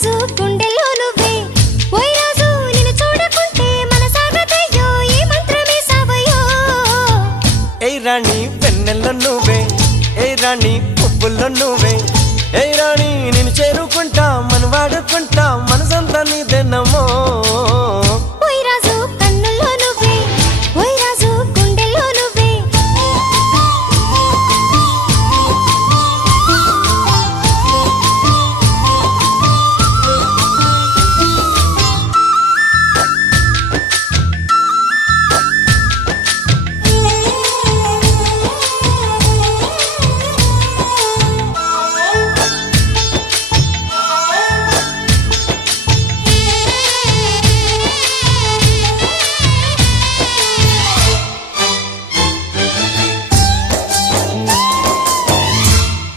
రాజు గుండెల్లో నువ్వే ఓయ్ రాజు నిన్ను చూడకుంటే మనసాగదయ్యో ఈ మంత్రమే సావయ్యో ఏయ్ రాణి వెన్నెల్లో నువ్వే ఏయ్ రాణి పువ్వుల్లో నువ్వే ఏయ్ రాణి నిన్ను చేరుకుంటా మనం వాడుకుంటా మనసంతా నీదేనమ్మో